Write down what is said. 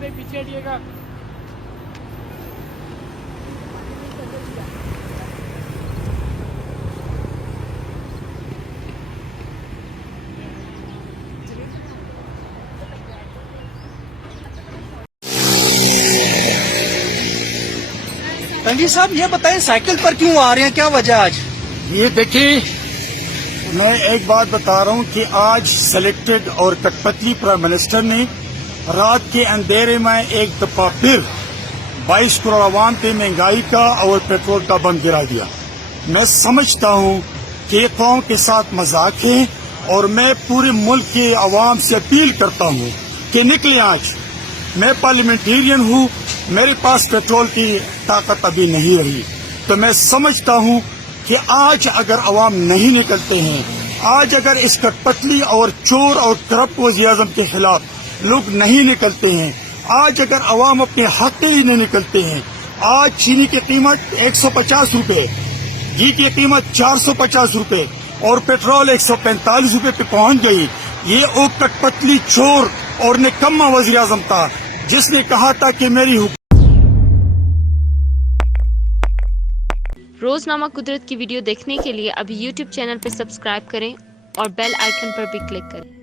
में पीछे हटिएगा। तंगी साहब ये बताएं साइकिल पर क्यों आ रहे हैं, क्या वजह आज? ये देखिए, मैं एक बात बता रहा हूँ कि आज सिलेक्टेड और कठपुतली प्राइम मिनिस्टर ने रात के अंधेरे में एक दफा फिर 22 करोड़ आवाम पे महंगाई का और पेट्रोल का बम गिरा दिया। मैं समझता हूँ कि ये कौम के साथ मजाक है और मैं पूरे मुल्क के आवाम से अपील करता हूँ कि निकले आज। मैं पार्लियामेंटेरियन हूँ, मेरे पास पेट्रोल की ताकत अभी नहीं रही, तो मैं समझता हूँ कि आज अगर अवाम नहीं निकलते हैं, आज अगर इस कठपुतली और चोर और करप्ट वज़ीर-ए-आज़म के खिलाफ लोग नहीं निकलते हैं, आज अगर अवाम अपने हक के लिए नहीं निकलते हैं, आज चीनी की कीमत 150 रुपए, घी की कीमत 450 रुपए और पेट्रोल 145 रुपए पे पहुंच गई। ये वो कठपुतली चोर और निकम्मा वज़ीर-ए-आज़म था जिसने कहा था कि मेरी रोजनामा कुदरत की वीडियो देखने के लिए अभी YouTube चैनल पर सब्सक्राइब करें और बेल आइकन पर भी क्लिक करें।